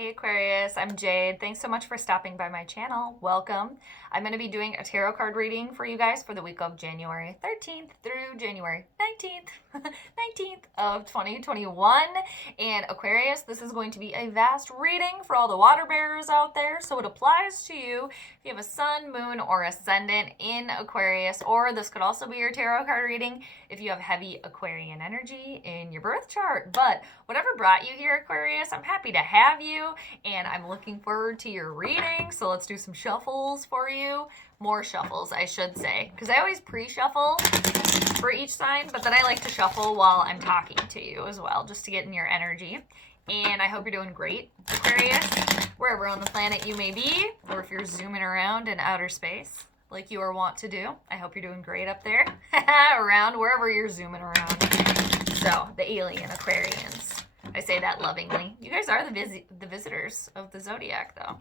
Hey Aquarius, I'm Jade. Thanks so much for stopping by my channel. Welcome. I'm going to be doing a tarot card reading for you guys for the week of January 13th through January 19th of 2021. And Aquarius, this is going to be a vast reading for all the water bearers out there. So it applies to you if you have a sun, moon, or ascendant in Aquarius, or this could also be your tarot card reading if you have heavy Aquarian energy in your birth chart. But whatever brought you here, Aquarius, I'm happy to have you, and I'm looking forward to your reading. So let's do some shuffles for you. More shuffles, I should say, because I always pre-shuffle for each sign, but then I like to shuffle while I'm talking to you as well, just to get in your energy. And I hope you're doing great, Aquarius, wherever on the planet you may be, or if you're zooming around in outer space like you are wont to do. I hope you're doing great up there, around wherever you're zooming around. So, the alien Aquarians. I say that lovingly. You guys are the visitors of the zodiac, though.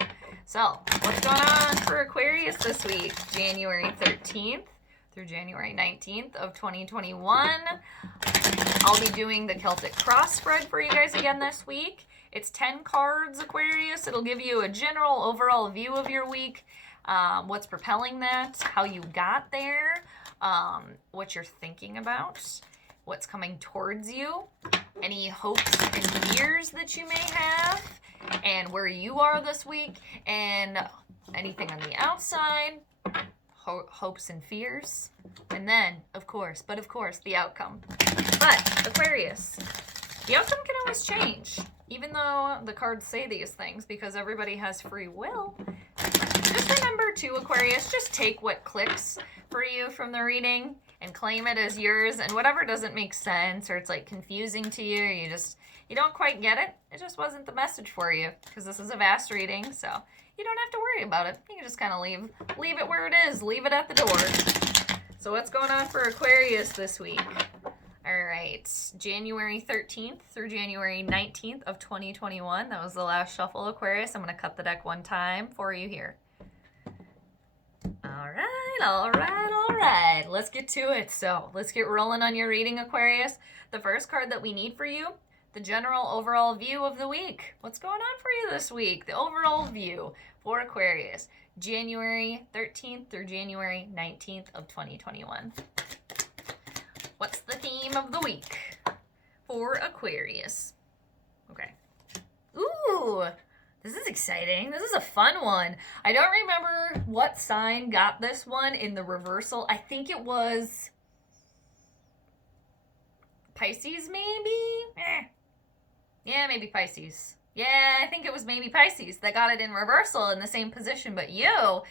So, what's going on for Aquarius this week? January 13th through January 19th of 2021. I'll be doing the Celtic cross spread for you guys again this week. It's 10 cards, Aquarius. It'll give you a general overall view of your week, what's propelling that, how you got there, what you're thinking about, what's coming towards you, any hopes and fears that you may have, and where you are this week, and anything on the outside, hopes and fears, and then, of course, the outcome. But, Aquarius, the outcome can always change, even though the cards say these things, because everybody has free will. Just remember too, Aquarius, just take what clicks for you from the reading and claim it as yours, and whatever doesn't make sense or it's like confusing to you, you don't quite get it, it just wasn't the message for you, because this is a vast reading, so you don't have to worry about it. You can just kind of leave it where it is, leave it at the door. So what's going on for Aquarius this week? All right, January 13th through January 19th of 2021. That was the last shuffle, Aquarius. I'm going to cut the deck one time for you here. All right. Let's get to it. So let's get rolling on your reading, Aquarius. The first card that we need for you, the general overall view of the week. What's going on for you this week? The overall view for Aquarius, January 13th through January 19th of 2021. What's the theme of the week for Aquarius? Okay. Ooh, this is exciting. This is a fun one. I don't remember what sign got this one in the reversal. I think it was Pisces, maybe? Yeah, maybe Pisces. Yeah, I think it was maybe Pisces that got it in reversal in the same position, but you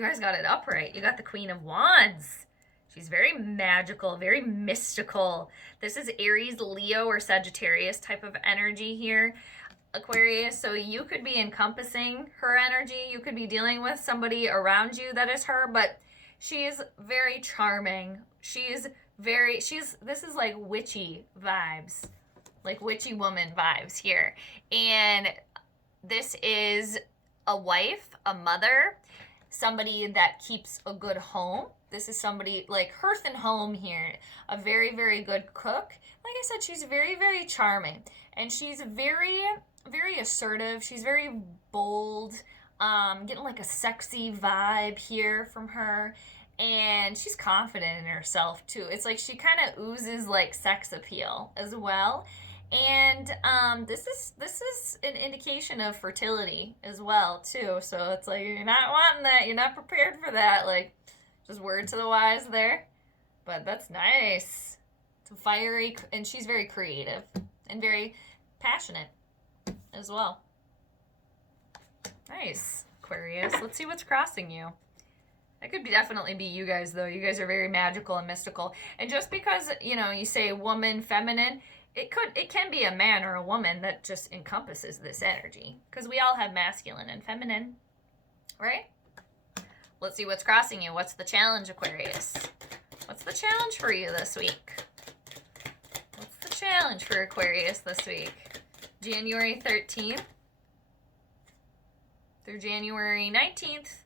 guys got it upright. You got the Queen of Wands. She's very magical, very mystical. This is Aries, Leo, or Sagittarius type of energy here, Aquarius. So you could be encompassing her energy. You could be dealing with somebody around you that is her, but she is very charming. This is like witchy vibes, like witchy woman vibes here. And this is a wife, a mother, somebody that keeps a good home. This is somebody like hearth and home here, a very, very good cook. Like I said, she's very, very charming, and she's very, very assertive. She's very bold, getting like a sexy vibe here from her, and she's confident in herself too. It's like she kind of oozes like sex appeal as well. And this is an indication of fertility as well too. So it's like you're not wanting that, you're not prepared for that, like just word to the wise there. But that's nice. It's fiery, and she's very creative and very passionate as well. Nice, Aquarius. Let's see what's crossing you. That could definitely be you guys, though. You guys are very magical and mystical. And just because, you say woman, feminine, it can be a man or a woman that just encompasses this energy, because we all have masculine and feminine, right? Let's see what's crossing you. What's the challenge, Aquarius? What's the challenge for you this week? What's the challenge for Aquarius this week? January 13th through January 19th.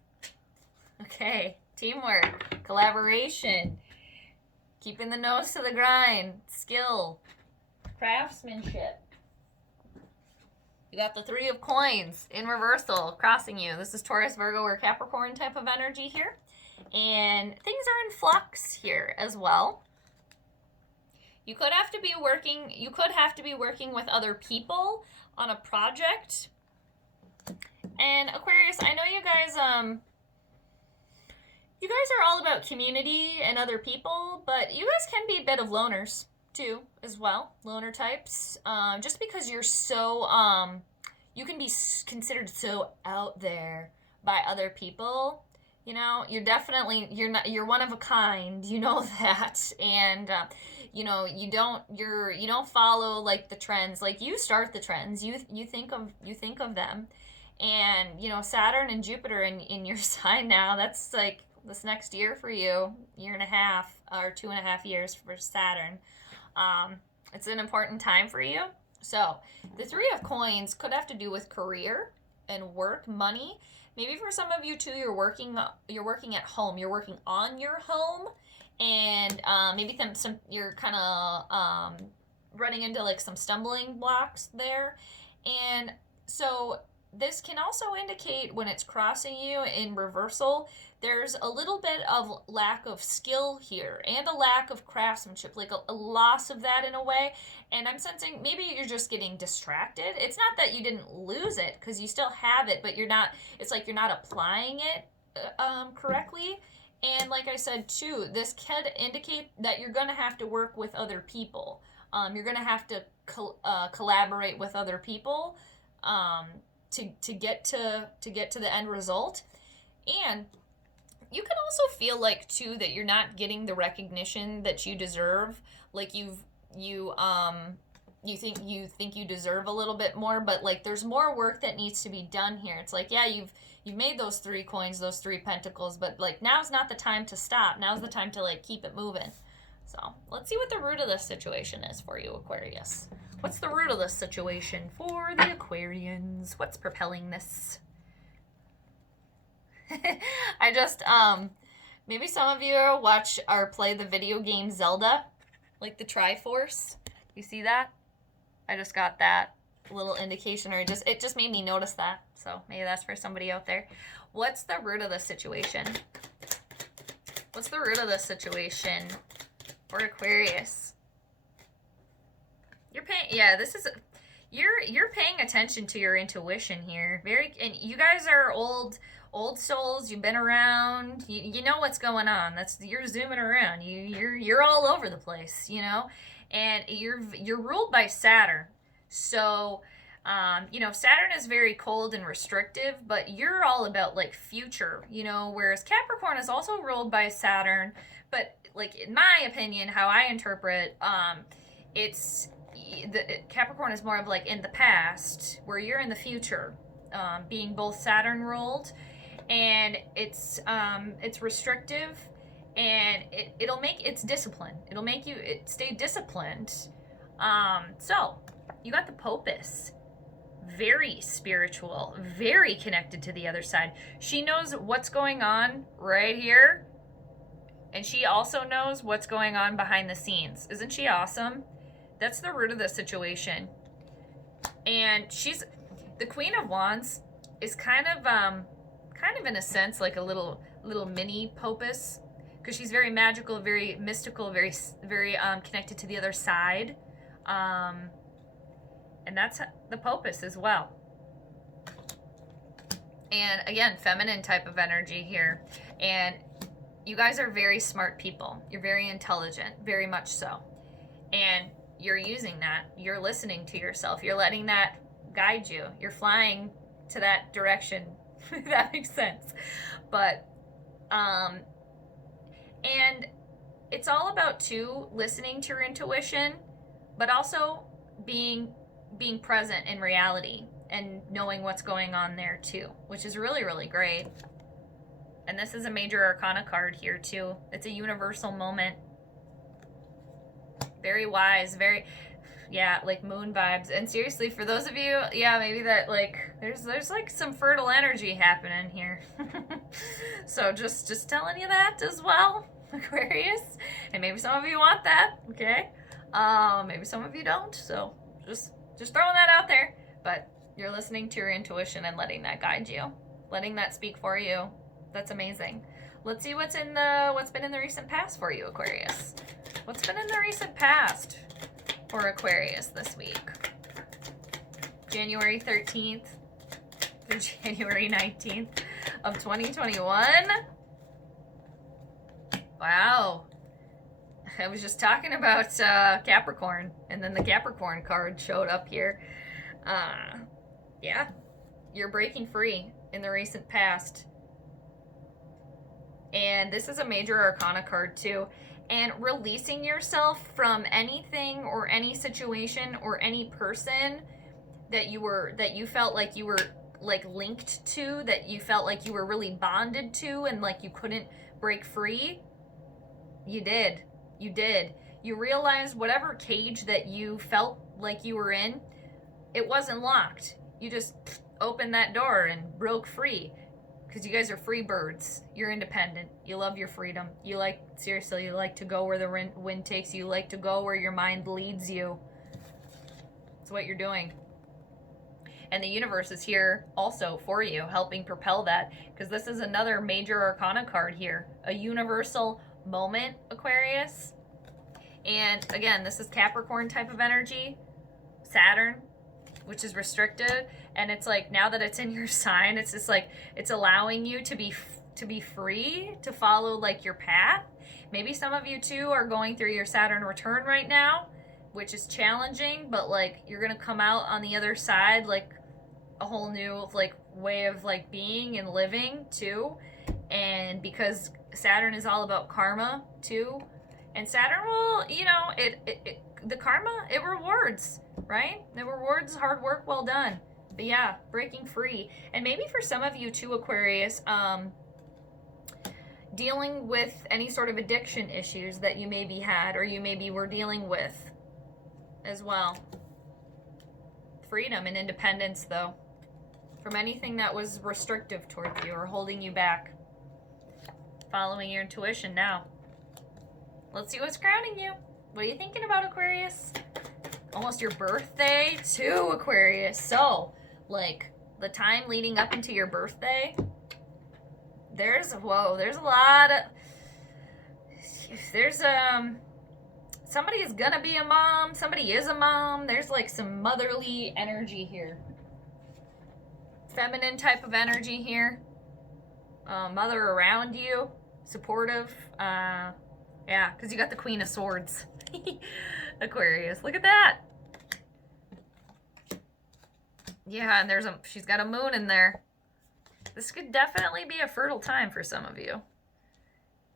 Okay, teamwork, collaboration, keeping the nose to the grind, skill, craftsmanship. You got the Three of Coins in reversal crossing you. This is Taurus, Virgo, or Capricorn type of energy here. And things are in flux here as well. You could have to be working with other people on a project. And Aquarius, I know you guys are all about community and other people, but you guys can be a bit of loners too as well, loner types. Just because you're so you can be considered so out there by other people. You know, you're one of a kind, you know that. And you know, you don't follow like the trends. Like, you start the trends. You think of them. And you know, Saturn and Jupiter in your sign now, that's like this next year for you, year and a half or 2.5 years for Saturn. It's an important time for you. So the Three of Coins could have to do with career and work, money. Maybe for some of you too, you're working at home. You're working on your home, and maybe you're kind of running into like some stumbling blocks there. And so this can also indicate, when it's crossing you in reversal, there's a little bit of lack of skill here and a lack of craftsmanship, like a loss of that in a way. And I'm sensing maybe you're just getting distracted. It's not that you didn't lose it, because you still have it, but it's like you're not applying it correctly. And like I said too, this could indicate that you're going to have to work with other people. You're going to have to collaborate with other people to get to the end result. And you can also feel like too that you're not getting the recognition that you deserve. Like you think you deserve a little bit more, but like there's more work that needs to be done here. It's like, yeah, you've made those 3 coins, those 3 pentacles, but like now's not the time to stop. Now's the time to like keep it moving. So let's see what the root of this situation is for you, Aquarius. What's the root of this situation for the Aquarians? What's propelling this? I just, maybe some of you watch or play the video game Zelda, like the Triforce. You see that? I just got that little indication, or it just made me notice that. So maybe that's for somebody out there. What's the root of this situation? What's the root of this situation for Aquarius? You're paying attention to your intuition here. And you guys are old souls. You've been around. You know what's going on. You're zooming around. You're all over the place, you know. And you're ruled by Saturn. So you know, Saturn is very cold and restrictive, but you're all about like future, you know, whereas Capricorn is also ruled by Saturn, but like in my opinion, how I interpret, Capricorn is more of like in the past, where you're in the future, being both Saturn ruled, and it's restrictive, and it's discipline. It'll make you stay disciplined. So you got the Popus, very spiritual, very connected to the other side. She knows what's going on right here, and she also knows what's going on behind the scenes. Isn't she awesome? That's the root of the situation. And she's the Queen of Wands is kind of in a sense like a little mini Popus, because she's very magical, very mystical, very connected to the other side. And that's the Popus as well. And again, feminine type of energy here. And you guys are very smart people. You're very intelligent, very much so. And you're using that. You're listening to yourself. You're letting that guide you. You're flying to that direction, if that makes sense. But, and it's all about, too, listening to your intuition, but also being present in reality and knowing what's going on there, too, which is really, really great. And this is a major arcana card here, too. It's a universal moment. Very wise, like moon vibes. And seriously, for those of you, maybe that like there's like some fertile energy happening here. So just telling you that as well, Aquarius. And maybe some of you want that, okay? Maybe some of you don't. So just throwing that out there. But You're listening to your intuition and letting that guide you, letting that speak for you. That's amazing. Let's see what's been in the recent past for you, Aquarius. What's been in the recent past for Aquarius this week? January 13th through January 19th of 2021. Wow. I was just talking about Capricorn, and then the Capricorn card showed up here. Yeah, you're breaking free in the recent past. And this is a major arcana card too. And releasing yourself from anything or any situation or any person that you felt like you were like linked to, that you felt like you were really bonded to and like you couldn't break free. You did. You realized whatever cage that you felt like you were in, it wasn't locked. You just opened that door and broke free. Because you guys are free birds. You're independent. You love your freedom. You like to go where the wind takes you. You like to go where your mind leads you. That's what you're doing. And the universe is here also for you, helping propel that. Because this is another major arcana card here. A universal moment, Aquarius. And again, this is Capricorn type of energy. Saturn, which is restricted. And it's like, now that it's in your sign, it's just like, it's allowing you to be free, to follow like your path. Maybe some of you too are going through your Saturn return right now, which is challenging, but like you're going to come out on the other side like a whole new like way of like being and living too. And because Saturn is all about karma too, and Saturn will, you know, the karma, it rewards, right? It rewards hard work well done. But yeah, breaking free. And maybe for some of you too, Aquarius, dealing with any sort of addiction issues that you maybe had or you maybe were dealing with as well. Freedom and independence, though, from anything that was restrictive towards you or holding you back. Following your intuition now. Let's see what's crowning you. What are you thinking about, Aquarius? Almost your birthday, too, Aquarius. So, like, the time leading up into your birthday, there's a lot of, somebody is gonna be a mom, somebody is a mom, there's like some motherly energy here. Feminine type of energy here. Mother around you, supportive, yeah, because you got the Queen of Swords. Aquarius, look at that. Yeah, and she's got a moon in there. This could definitely be a fertile time for some of you.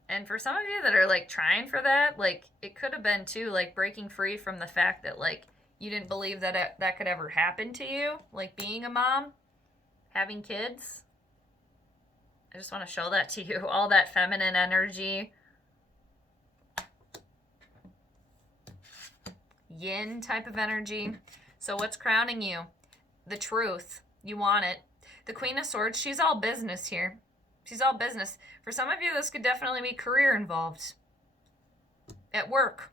And for some of you that are like trying for that, like it could have been too, like breaking free from the fact that like you didn't believe that that could ever happen to you, like being a mom, having kids. I just want to show that to you, all that feminine energy. Yin type of energy. So what's crowning you? The truth. You want it. The Queen of Swords, she's all business here. She's all business. For some of you, this could definitely be career involved. At work.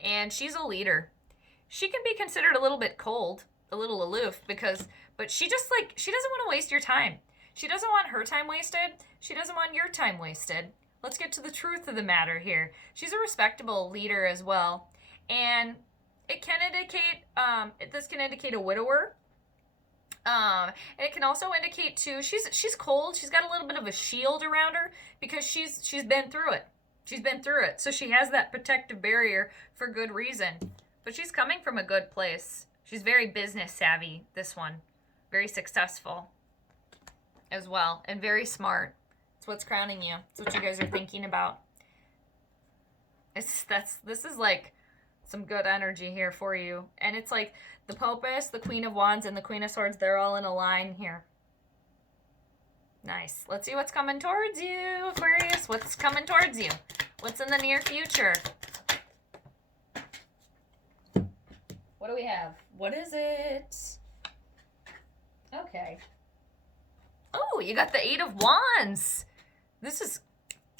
And she's a leader. She can be considered a little bit cold, a little aloof, but she just like, she doesn't want to waste your time. She doesn't want her time wasted. She doesn't want your time wasted. Let's get to the truth of the matter here. She's a respectable leader as well. And it can indicate, this can indicate a widower. And it can also indicate too, she's cold. She's got a little bit of a shield around her because she's been through it. She's been through it. So she has that protective barrier for good reason. But she's coming from a good place. She's very business savvy, this one. Very successful as well. And very smart. It's what's crowning you. It's what you guys are thinking about. This is like some good energy here for you. And it's like the Popess, the Queen of Wands, and the Queen of Swords, they're all in a line here. Nice. Let's see what's coming towards you, Aquarius. What's coming towards you? What's in the near future? What do we have? What is it? Okay. Oh, you got the Eight of Wands. This is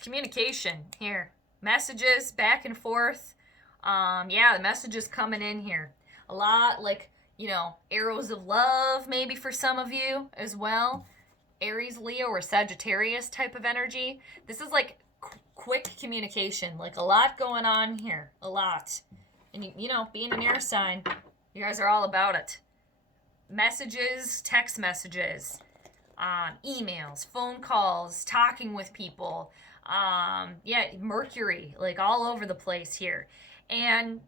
communication here. Messages back and forth. Yeah, the messages coming in here. A lot, like, you know, arrows of love maybe for some of you as well. Aries, Leo, or Sagittarius type of energy. This is like quick communication, like a lot going on here, a lot. And you know, being an air sign, you guys are all about it. Messages, text messages, emails, phone calls, talking with people. Yeah, Mercury, like all over the place here. And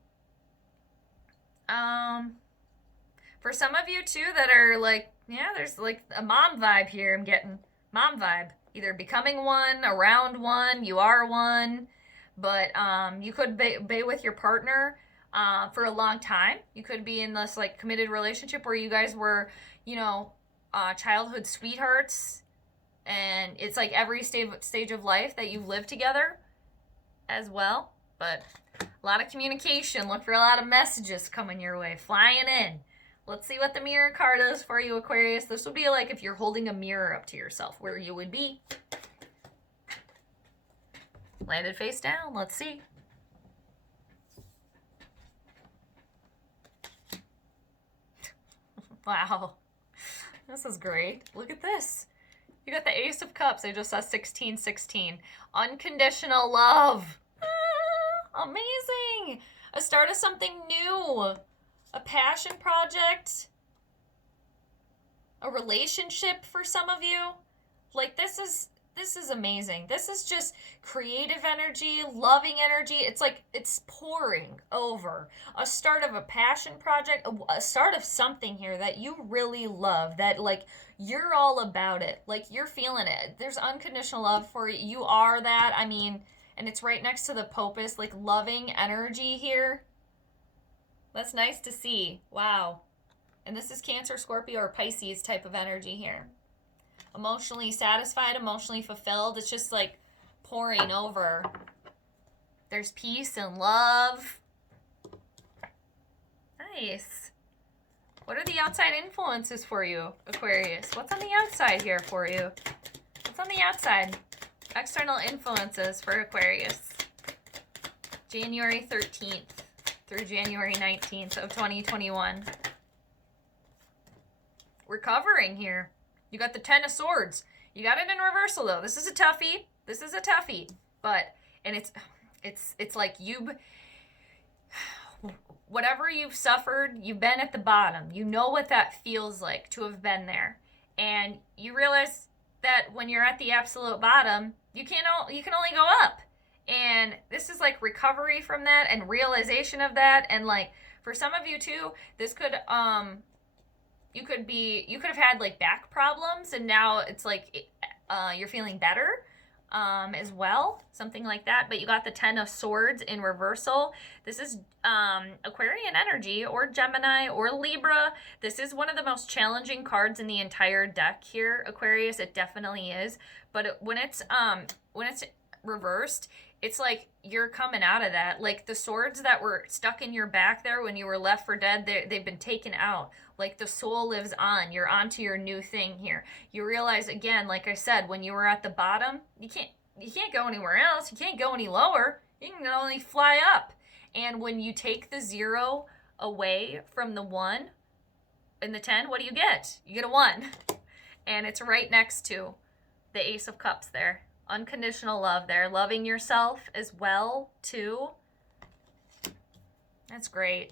for some of you too that are like, yeah, there's like a mom vibe here. I'm getting mom vibe. Either becoming one, around one, you are one. But you could be with your partner for a long time. You could be in this like committed relationship where you guys were, you know, childhood sweethearts. And it's like every stage of life that you've lived together as well. But a lot of communication. Look for a lot of messages coming your way, flying in. Let's see what the mirror card is for you, Aquarius. This would be like if you're holding a mirror up to yourself, where you would be. Landed face down. Let's see. Wow. This is great. Look at this. You got the Ace of Cups. I just saw 1616. Unconditional love. Amazing. A start of something new. A passion project, a relationship for some of you. Like this is amazing. This is just creative energy, loving energy. It's like it's pouring over. A start of a passion project, a start of something here that you really love, that like you're all about it. Like you're feeling it. There's unconditional love for you. You are that. I mean, and it's right next to the Popus, like loving energy here. That's nice to see. Wow. And this is Cancer, Scorpio, or Pisces type of energy here. Emotionally satisfied, emotionally fulfilled. It's just like pouring over. There's peace and love. Nice. What are the outside influences for you, Aquarius? What's on the outside here for you? What's on the outside? External influences for Aquarius. January 13th. Through January 19th of 2021. Recovering here. You got the Ten of Swords. You got it in reversal though. This is a toughie. This is a toughie. But, and it's like whatever you've suffered, you've been at the bottom. You know what that feels like to have been there. And you realize that when you're at the absolute bottom, you can only go up. And this is like recovery from that and realization of that. And like for some of you too, this could you could have had like back problems, and now it's like you're feeling better as well, something like that. But you got the Ten of Swords in reversal. This is Aquarian energy, or Gemini, or Libra. This is one of the most challenging cards in the entire deck here, Aquarius. It definitely is. But when it's reversed, it's like you're coming out of that. Like the swords that were stuck in your back there when you were left for dead, they've been taken out. Like the soul lives on. You're onto your new thing here. You realize again, like I said, when you were at the bottom, you can't go anywhere else. You can't go any lower. You can only fly up. And when you take the 0 away from the 1 and the 10, what do you get? You get a 1. And it's right next to the Ace of Cups there. Unconditional love there. Loving yourself as well, too. That's great.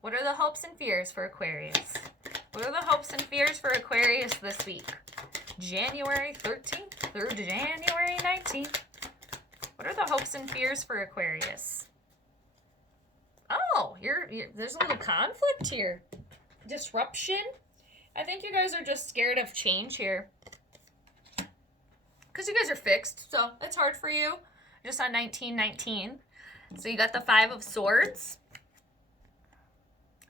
What are the hopes and fears for Aquarius? What are the hopes and fears for Aquarius this week? January 13th through January 19th. What are the hopes and fears for Aquarius? Oh, there's a little conflict here. Disruption. I think you guys are just scared of change here. Because you guys are fixed, so it's hard for you. Just on 1919. So you got the 5 of Swords.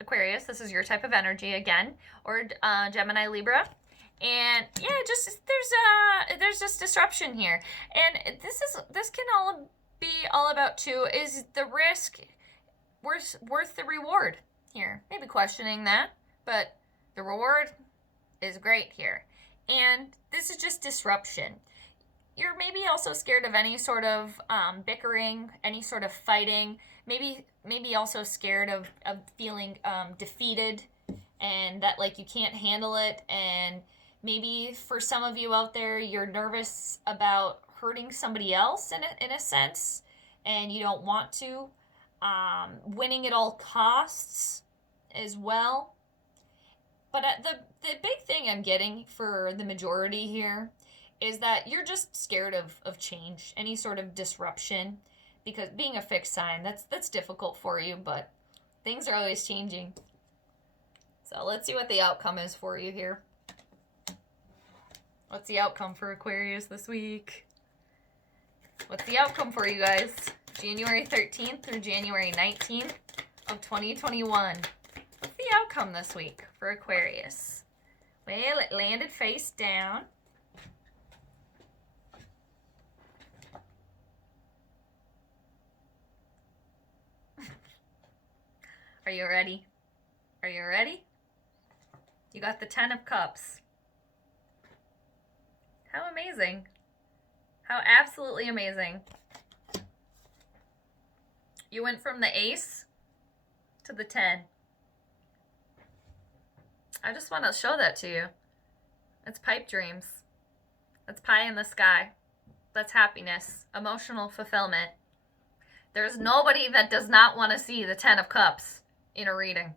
Aquarius, this is your type of energy again. Or Gemini, Libra. And yeah, just there's just disruption here. And this can all be all about too, is the risk worth the reward here? Maybe questioning that, but the reward is great here. And this is just disruption. You're maybe also scared of any sort of bickering, any sort of fighting. Maybe also scared of feeling defeated and that like you can't handle it, and maybe for some of you out there you're nervous about hurting somebody else in a sense, and you don't want to. Winning at all costs as well. But the big thing I'm getting for the majority here is that you're just scared of change, any sort of disruption, because being a fixed sign, that's difficult for you, but things are always changing. So let's see what the outcome is for you here. What's the outcome for Aquarius this week? What's the outcome for you guys? January 13th through January 19th of 2021. What's the outcome this week for Aquarius? Well, it landed face down. Are you ready? Are you ready? You got the 10 of Cups. How amazing. How absolutely amazing. You went from the Ace to the 10. I just want to show that to you. It's pipe dreams. That's pie in the sky. That's happiness, emotional fulfillment. There's nobody that does not want to see the 10 of Cups in a reading.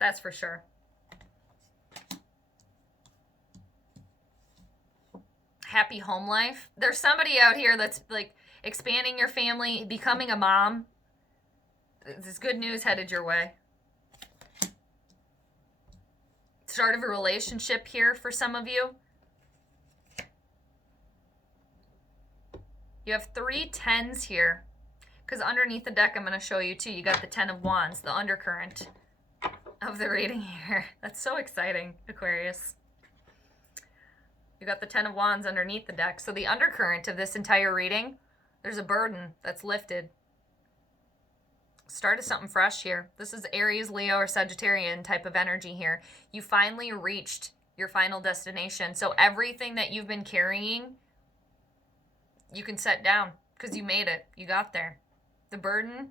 That's for sure. Happy home life. There's somebody out here that's like expanding your family, becoming a mom. There's good news headed your way. Start of a relationship here for some of you. You have 3 10s here. Because underneath the deck, I'm going to show you too. You got the 10 of Wands, the undercurrent of the reading here. That's so exciting, Aquarius. You got the 10 of Wands underneath the deck. So the undercurrent of this entire reading, there's a burden that's lifted. Start of something fresh here. This is Aries, Leo, or Sagittarian type of energy here. You finally reached your final destination. So everything that you've been carrying, you can set down because you made it. You got there. The burden,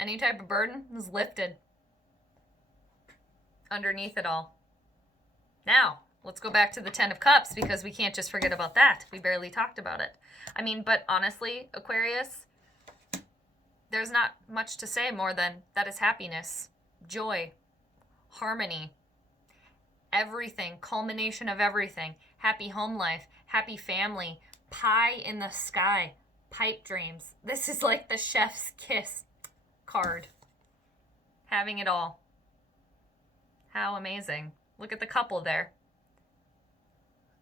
any type of burden, is lifted underneath it all. Now, let's go back to the 10 of Cups because we can't just forget about that. We barely talked about it. I mean, but honestly, Aquarius, there's not much to say more than that is happiness, joy, harmony, everything, culmination of everything. Happy home life, happy family, pie in the sky, pipe dreams. This is like the chef's kiss card. Having it all. How amazing. Look at the couple there.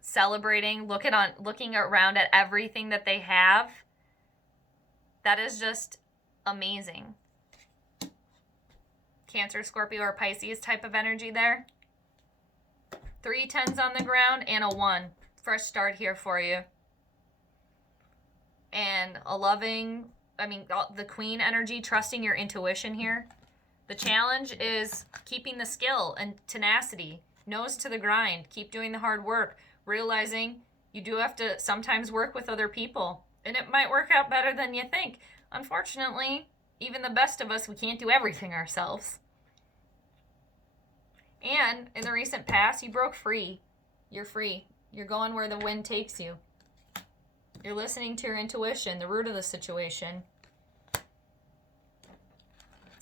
Celebrating, looking around at everything that they have. That is just amazing. Cancer, Scorpio, or Pisces type of energy there. 3 10s on the ground and a 1. Fresh start here for you. And a loving, the Queen energy, trusting your intuition here. The challenge is keeping the skill and tenacity. Nose to the grind. Keep doing the hard work. Realizing you do have to sometimes work with other people. And it might work out better than you think. Unfortunately, even the best of us, we can't do everything ourselves. And in the recent past, you broke free. You're free. You're going where the wind takes you. You're listening to your intuition, the root of the situation.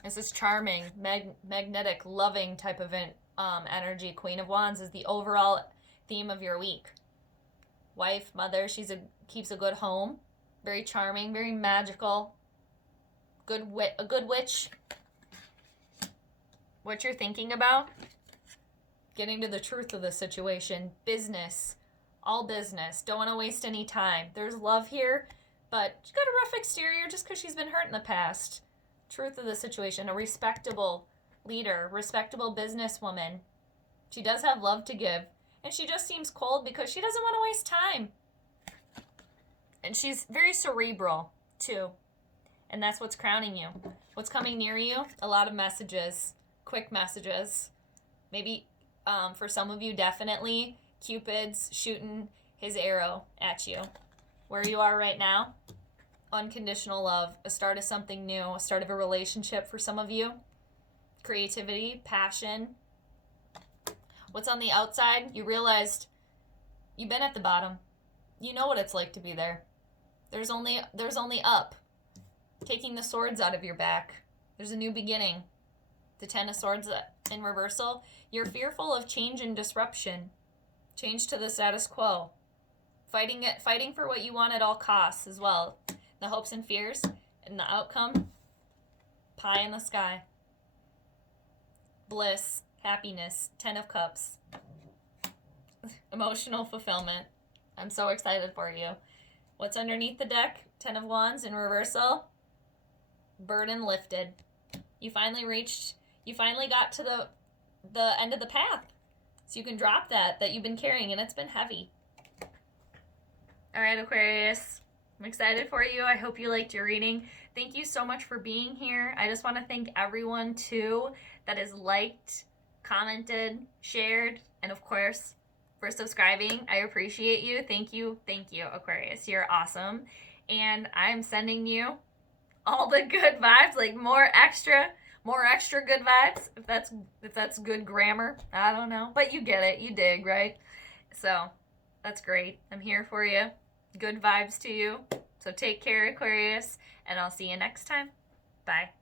This is charming, magnetic, loving type of energy. Queen of Wands is the overall theme of your week. Wife, mother, keeps a good home. Very charming, very magical. A good witch. What you're thinking about? Getting to the truth of the situation. Business. All business. Don't want to waste any time. There's love here, but she's got a rough exterior just because she's been hurt in the past. Truth of the situation. A respectable leader. Respectable businesswoman. She does have love to give. And she just seems cold because she doesn't want to waste time. And she's very cerebral, too. And that's what's crowning you. What's coming near you? A lot of messages. Quick messages. Maybe, for some of you, definitely, Cupid's shooting his arrow at you. Where you are right now, unconditional love. A start of something new. A start of a relationship for some of you. Creativity, passion, What's on the outside? You realized you've been at the bottom. You know what it's like to be there. There's only up. Taking the swords out of your back. There's a new beginning. The Ten of Swords in reversal. You're fearful of change and disruption. Change to the status quo. Fighting for what you want at all costs as well. The hopes and fears and the outcome. Pie in the sky. Bliss. Happiness. 10 of Cups. Emotional fulfillment. I'm so excited for you. What's underneath the deck? 10 of Wands in reversal. Burden lifted. You finally got to the end of the path. So you can drop that you've been carrying, and it's been heavy. All right, Aquarius. I'm excited for you. I hope you liked your reading. Thank you so much for being here. I just want to thank everyone, too, that has liked, commented, shared, and, of course, for subscribing. I appreciate you. Thank you, Aquarius. You're awesome. And I'm sending you all the good vibes, like more extra good vibes, if that's good grammar. I don't know, but you get it. You dig, right? So that's great. I'm here for you. Good vibes to you. So take care, Aquarius, and I'll see you next time. Bye.